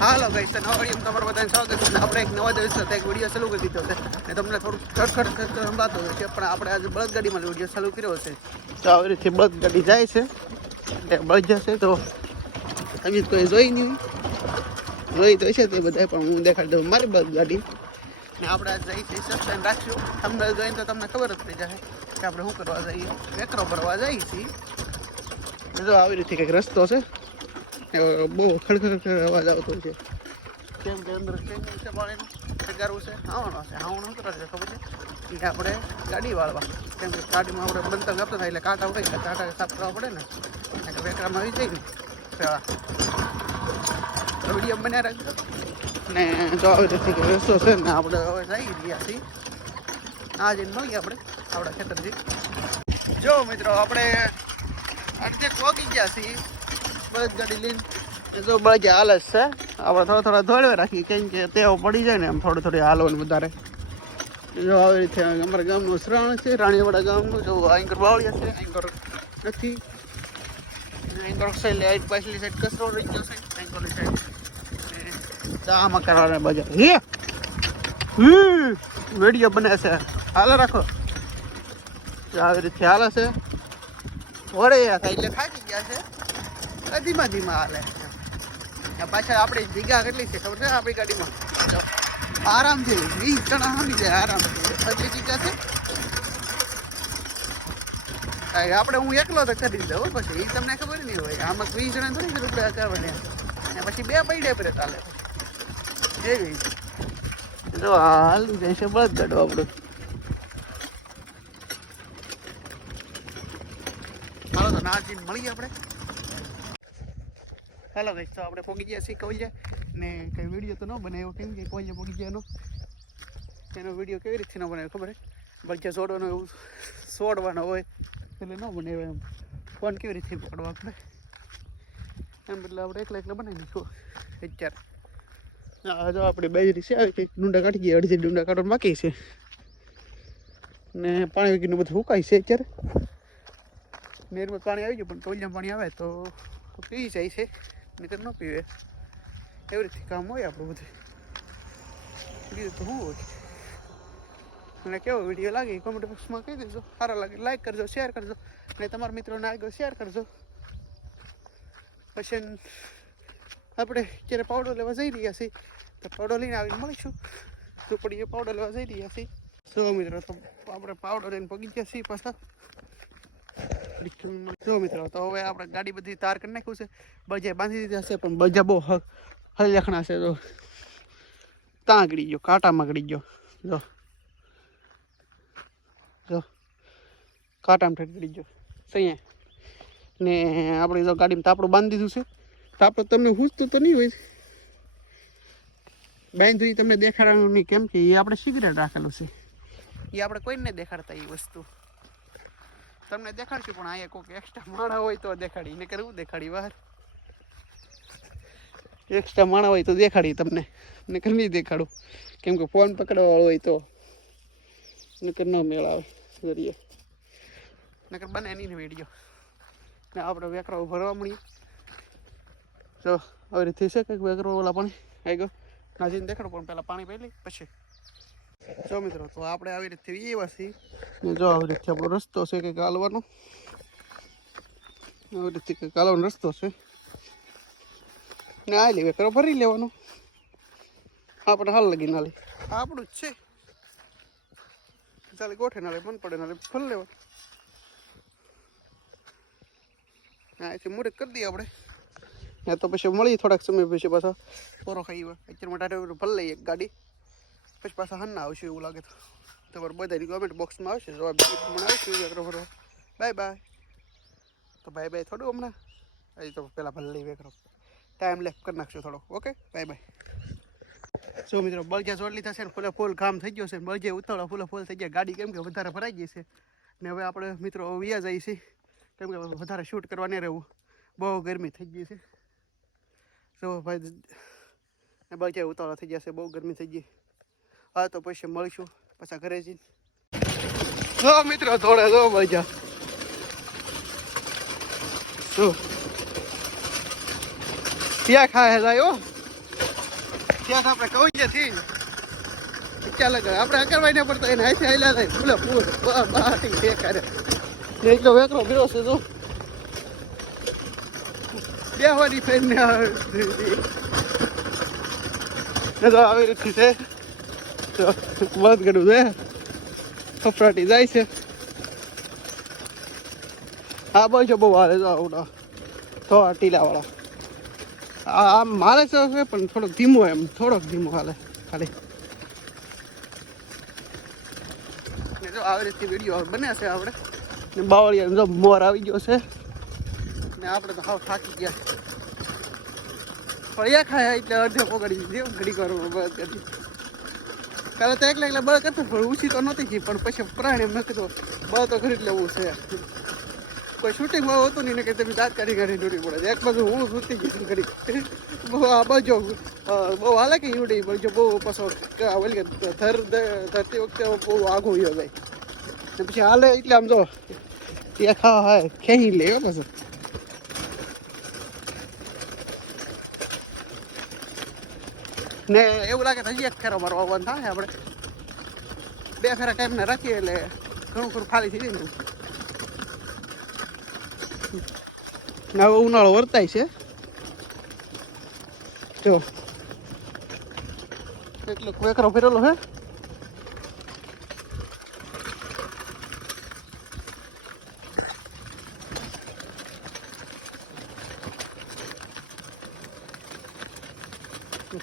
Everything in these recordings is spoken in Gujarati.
હાલો ગાઈસ તો નવા વિડીયો તમારું બધાને સ્વાગત છે. આપણે એક નવા દિવસ એક વિડીયો ચાલુ કરી દીધો છે અને તમને થોડુંક ખડખડ સંભળાતો હોય છે, પણ આપણે આજે બળદગાડીમાં વિડીયો ચાલુ કર્યો છે. તો આવી રીતે બળદગાડી જાય છે એટલે બળદ જશે તો તમે કોઈ જોઈ નહીં જોઈ તો છે તે બધા, પણ હું દેખાડી દઉં મારી બળદગાડી. ને આપણે આજે જઈ છીએ સસ્ટેન રાખ્યું, તમને જોઈને તો તમને ખબર જ પડી જાય કે આપણે શું કરવા જઈએ. વેકરો ભરવા જઈએ છીએ. જો આવી રીતે કંઈક રસ્તો છે, બહુ ખડખડ અવાજ આવતો છે કેમ કે અંદર ચેન્જિંગ છે પાણીનું ફેગારવું છે, આવવાનો છે આવવાનું શું કરે છે ખબર છે કે આપણે ગાડી વાળવા, કેમ કે ગાડીમાં આપણે બનતા ગપતો થાય એટલે કાંટા હોય એટલે કાંટા સાફ કરવા પડે ને, એટલે વેકરામાં આવી જાય ને પેલા વિડીયો બન્યા રાખજો. ને જો આવી રીતે રસ્તો છે ને આપણે હવે જઈ રહ્યા છીએ. આ જઈને મળીએ આપણે આપણા ખેતરથી. જો મિત્રો આપણે અડધે પહોંચી ગયા છીએ બળદગાડી લઈને. જો બળદ હાલત છે, આપણે થોડા દોડવે રાખીએ કેમ કે તેઓ પડી જાય ને એમ થોડી હાલવાનું વધારે. જો આવી રીતે અમારા ગામનું શ્રણ છે, રાણીવાડા ગામનું. જો આંકર બાવળિયા છે, આંકર નથી, આંકર સાઈડ પાછલી સાઈડ કચરો રહી ગયો છે, આંકરની સાઈડ આમાં કરવાના બજાર હે વિડીયો બને છે. હાલો રાખો આવી રીતે હાલે છે. વળે થાય એટલે થાકી ગયા છે, ધીમા ધીમા હાલે. પાછળ આપણી જગ્યા કેટલી છે ખબર છે આપણી ગાડીમાં? આરામથી 20 જણા સામી જાય આરામથી. એટલી જગ્યા છે આપણે હું એકલો તો કરી દઉં, પછી એ તમને ખબર નહીં હોય. આમાં 20 જણા થોડી રૂપિયા કરવાને, પછી બે પૈડે પડે ચાલે એવી. જો હાલી જાય છે બળદગાડો આપણું. હાલો તો નાચીને મળીએ આપણે. હાલો ગાઈસ તો આપણે પહોંચી ગયા છીએ કોઈજા, ને કંઈ વિડીયો તો ન બનાવ્યો કેમ કે કોઈજા પહોંચી ગયાનો એનો વિડીયો કેવી રીતે ન બનાવ્યો ખબર છે? બળજા છોડવાનો એવું છોડવાનો હોય એટલે ન બનાવ્યો. એમ ફોન કેવી રીતે પકડવા આપણે એમ બદલે આપણે એકલા બનાવી નાખ્યું અત્યારે. જો આપણી બાજરી છે આવી કંઈક ડુંડા કાઢી ગયા, અડધી ડુંડા કાઢવાનું બાકી છે ને પાણી વીકીનું બધું સુકાય છે અત્યારે. નેરમાં પાણી આવી ગયું પણ ટોલિયામાં પાણી આવે તો પી જાય છે, નકર ન પીવે. એવી રીતે કામ હોય આપણું બધું. બીજું તો શું હોય? અને કેવો વિડીયો લાગે કોમેન્ટ બોક્સમાં કહી દેજો. સારા લાગે લાઈક કરજો, શેર કરજો, અને તમારા મિત્રોને આગળ શેર કરજો. પછી આપણે જ્યારે પાવડર લેવા જઈ રહ્યા છીએ તો પાવડર લઈને આવીને મળીશું. ઝૂંપડીએ પાવડર લેવા જઈ રહ્યા છીએ. જો મિત્રો તો આપણે પાવડર લઈને પગી ગયા છીએ પાછા. જો મિત્રો તો હવે આપણે ગાડી બધી તાર કરી નાખ્યું છે. બજા બાંધી દીધા છે, પણ બજા બહુ હલખણા છે. તો ત્યાં ગળી ગયો, કાંટામાં ગળી ગયો. જો જો કાંટામાં ઠેઠ ગળી ગયો સહી. ને આપણે જો ગાડીમાં તાપડું બાંધી દીધું છે. તાપડું તમને પૂછતું તો નહીં હોય, બાંધ્યું તમને દેખાડવાનું નહીં કેમ કે એ આપણે સિગરેટ રાખેલું છે. એ આપણે કોઈને દેખાડતા એ વસ્તુ તમને દેખાડશું, પણ અહીંયા કોઈક એક્સ્ટ્રા માણા હોય તો દેખાડી, ને કરવું દેખાડી બહાર એક્સ્ટ્રા માણા હોય તો દેખાડી તમને, નકર નહીં દેખાડું કેમ કે ફોન પકડવા વાળો હોય તો નકર ન મેળ આવે કરીએ, નકર બને નહીં વિડીયો. ને આપણે વેકરાઓ ભરવા મળીએ. જો આવી રીતે છે કંઈક વેકરો ઓલા પાણી આવી ગયો નાજીને દેખાડો, પણ પહેલાં પાણી પી લઈ પછી. જો મિત્રો તો આપણે આવી રીતે એવા છીએ. જો આવી રીતે આપણો રસ્તો છે કંઈક હાલવાનો, આવી રીતે કંઈક હાલવાનો રસ્તો છે ને આ લે વેકરો ભરી લેવાનો. આપણે હાલ લગી ના લે આપણું જ છે, ચાલે ગોઠે ના લે મન પડે ના લે ફલ લેવાનું. હા એથી મુહૂર્ત કરી દઈએ આપણે, તો પછી મળીએ થોડાક સમય પછી પાછા પોરો ખાઈ. અત્યારે માટે ભલ લઈએ એક ગાડી, પછી પાછા હન્ના આવશે એવું લાગે તો તમારે બધાની કોમેન્ટ બોક્સમાં આવશે જવાબ મને આવશે વેકરો ભરવા. Bye bye. તો બાય બાય થોડું હમણાં એ તો પહેલાં ભલે લઈ વેકરો ટાઈમ લેફ કરી નાખશો થોડો. Okay bye bye. જો મિત્રો બળજા જોડ લીધા છે ને ફૂલ કામ થઈ ગયો છે. બળજે ઉતાવળા ફૂલ થઈ ગયા. ગાડી કેમ કે વધારે ભરાઈ ગઈ છે ને હવે આપણે મિત્રો વ્યા જાય છે કેમ કે વધારે શૂટ કરવા નહીં રહેવું, બહુ ગરમી થઈ ગઈ છે. જો ભાઈ ને બળજા ઉતાવળા થઈ ગયા છે, બહુ ગરમી થઈ ગઈ. હા તો પછી મળીશું પાછા ઘરે જઈને. જો મિત્રો થોડે જો બળજા શું ક્યાં ખાય જાય ત્યાં આપણે કહું છે થી ચાલ આપણે અકરવાઈ ને પડતો એને હાથે આયલા થાય ફૂલે ફૂલ બાટી છે કરે એટલો વેકરો ભીરો છે જો બેહવાની ફેરને તો આવી રીતથી છે તો મત ગડું છે ફફડાટી જાય છે આ બાજુ બહુ હાલે છે આવડા થોડા ટીલાવાળા આમ મારે છે પણ થોડોક ધીમો એમ થોડોક ધીમો હાલે ખાલી જો આવી રીતે વિડીયો બને છે આપણે ને બાવળિયા જો મોર આવી ગયો છે ને આપણે તો હાવ થાકી ગયા પણ એક ખાય એટલે અડધે પકડી દીધી ઘડી કરવા બળ કરતી કાલે તો એકલા બળ કરતો પણ ઉછી તો નહોતી પણ પછી પ્રાણ એમ નથી તો બળ તો ખરીદ લેવું છે કોઈ શૂટિંગમાં હોતું નહીં ને કે તમે દાંત કાઢી ડૂટી પડે એક બાજુ હું સૂતી ગઈ ઘડી બહુ આ બાજુ બહુ હાલે કે યુડી પણ જો બહુ પાછો ઓલી ધરતી વખતે બહુ આઘો ગયો જાય ને પછી હાલે એટલે આમ જો ત્યાં ખાવા હા ખેંચી લે પાછું ને એવું લાગે તો હજી એક ફેરો મારો આવવાનું થાય આપણે બે ફેરા ટાઈમને રાખીએ એટલે ઘણું ખરું ખાલી થઈ જાય ને હવે ઉનાળો વર્તાય છે જો એટલો વેકરો ફેરેલો હે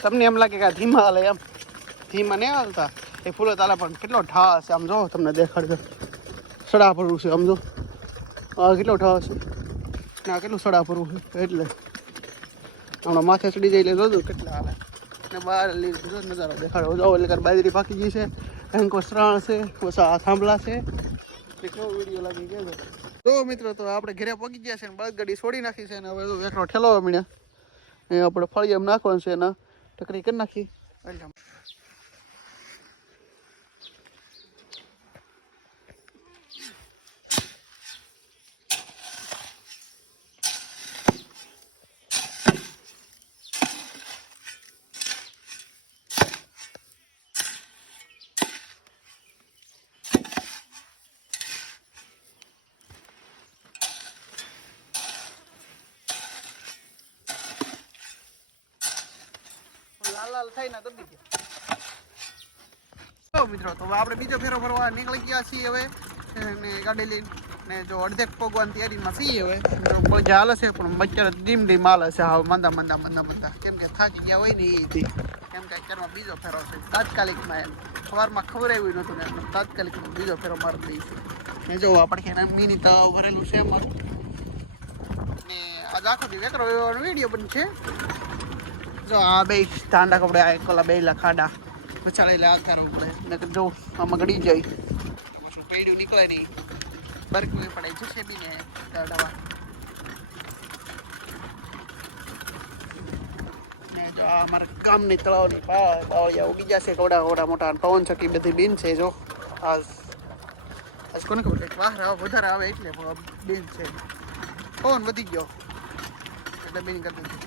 તમને એમ લાગે કે ધીમા હાલે એમ ધીમા નહીં હાલતા એ ફૂલો તાલા પણ કેટલો ઢા છે આમ જો તમને દેખાડજો સડા પડવું છે આમ જો આ કેટલો ઢા છે ના કેટલું સડા પડવું છે એટલે હમણાં માથે ચડી જાય એટલે જોજો કેટલા હાલે ને બહાર લીધો નજારો દેખાડો જો એટલે બાજરી પાકી ગઈ છે એંકો શ્રાણ છે ઓછા થાંભલા છે કેવો વિડીયો લાગી ગયો તો મિત્રો તો આપણે ઘરે પગી ગયા છે ને બળદગાડી છોડી નાખી છે ને હવે તો વેકરો ઠેલવા મળ્યા એ આપણે ફળી એમ નાખવાનું છે એના ટકરી કરી નાખી એટલે લાલ થઈને દબી ગયા મિત્રો તો આપણે બીજો ફેરો ફરવા નીકળી ગયા છીએ હવે ને ગાડી લઈને ને જો અડધેક પગવાની તૈયારીમાં છીએ હવે મજા હાલે છે પણ અત્યારે ડીમ હાલે છે હા મંદા કેમ કે થાકી ગયા હોય ને એ કેમ કે અત્યારમાં બીજો ફેરો છે તાત્કાલિકમાં એમ સવારમાં ખબર આવ્યું નહોતું ને તાત્કાલિકમાં બીજો ફેરો મારી દઈ છે ને જો આપણે મિની તળાવ ભરેલું છે એમાં ને આજ આખો દી વેકરો વિડીયો બનશે જો આ બે ટાંડા કપડે આ એકલા બે ખાડા ચાલે આ કરવું પડે નકર જો આમાં ગળી જાય પછી પૈડું નીકળે નહીં બરકવી પડે જશે બી ને દવા ને જો આ અમારા ગામની તળાવની બાવળિયા ઉગી જશે કોડા મોટા પવન ચક્કી બધી બીન છે જો આજ કોને ખબર બહાર વધારે આવે એટલે બીન છે પવન વધી ગયો એટલે બીન કરી દીધી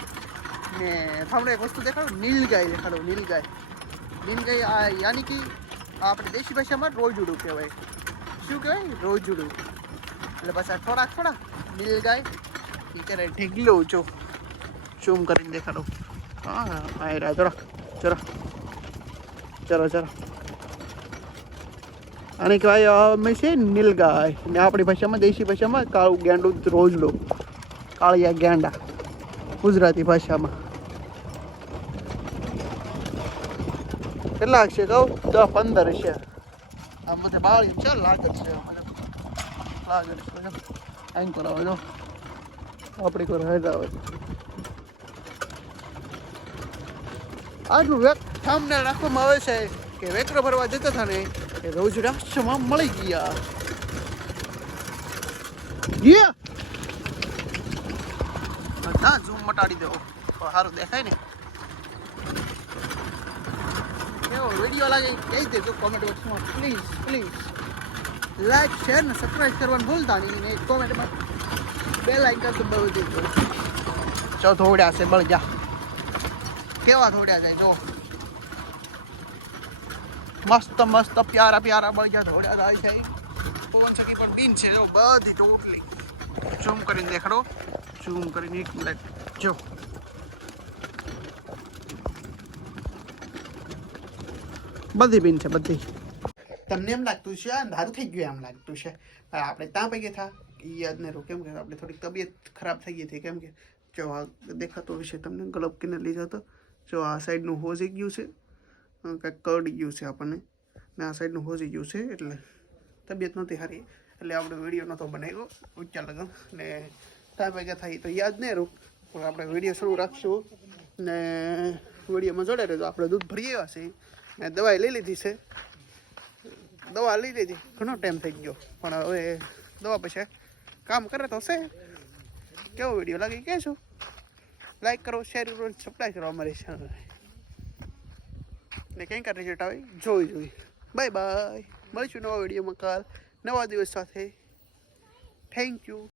ને સામે એક વસ્તુ દેખાડો નીલગાય દેખાડો નીલગાય આ યાની કે આપણે દેશી ભાષામાં રોજુડું કહેવાય શું કહેવાય રોજુડું એટલે પાછા થોડા નીલગાય એ કરે ઢીગલું જો ઝૂમ કરીને દેખાડો હા આયરા ચલો આને કહેવાય અમે છે નીલગાય ને આપણી ભાષામાં દેશી ભાષામાં કાળું ગેંડું રોજડું કાળિયા ગેંડા ગુજરાતી ભાષામાં કેટલા છે કહું 10-15 છે આમ બધે બાળી છે લાગત છે આઈન કરાવો જો આપણી કોઈ હેડા આવે આજનું થાંભને રાખવામાં આવે છે કે વેકરો ભરવા જતા હતા ને એ રોજ રાષ્ટ્રમાં મળી ગયા બધા ઝૂમ મટાડી દેવો સારું દેખાય ને કેવો વિડીયો લાગે કહી દેજો કોમેન્ટ બોક્સમાં પ્લીઝ લાઈક શેર ને સબસ્ક્રાઈબ કરવાનું ભૂલતા નહીં ને કોમેન્ટમાં બેલ આઇકન દબાવી દેજો જો થોડ્યા છે બળ જા કેવા થોડ્યા જાય જો મસ્ત મસ્ત પ્યારા પ્યારા બળિયા ધોળ્યા જાય છે. પવન ચક્કી પણ બીન છે જો બધી ટોટલી. ઝૂમ કરીને દેખાડો, ઝૂમ કરીને 1 મિનિટ જો. બધી બીન છે બધી. તમને એમ લાગતું છે અંધારું થઈ ગયું એમ લાગતું છે. આપણે ત્યાં પૈકી થા યાદ ને રો કેમ કે આપણે થોડીક તબિયત ખરાબ થઈ ગઈ હતી. કેમ કે જો આ દેખાતો હશે તમને ગલપ કિને લીધો હતો. જો આ સાઈડનું હોજી ગયું છે, કંઈક કરડી ગયું છે આપણને, ને આ સાઈડનું હોજી ગયું છે એટલે તબિયત નહોતી સારી, એટલે આપણે વિડીયો નહોતો બનાવ્યો ઉચ્ચા લગન. ને ત્યાં ભેગા થાય તો યાદ નહીં રહું, પણ આપણે વિડીયો શરૂ રાખશું ને વિડીયોમાં જોડે રહેજો. આપણે દૂધ ભરી આવ્યા છીએ ને દવાઈ લઈ લીધી છે. દવા લઈ લીધી, ઘણો ટાઈમ થઈ ગયો, પણ હવે દવા પછી કામ કરે તો હશે. કેવો વિડીયો લાગી કહેશું? લાઈક કરો, શેર કરો, સબસ્ક્રાઈબ કરો અમારી ચેનલ ને કંઈ કાંઈ રિઝલ્ટ આવે જોઈ. Bye bye. મળીશું નવા વિડીયોમાં કાલ નવા દિવસ સાથે. Thank you.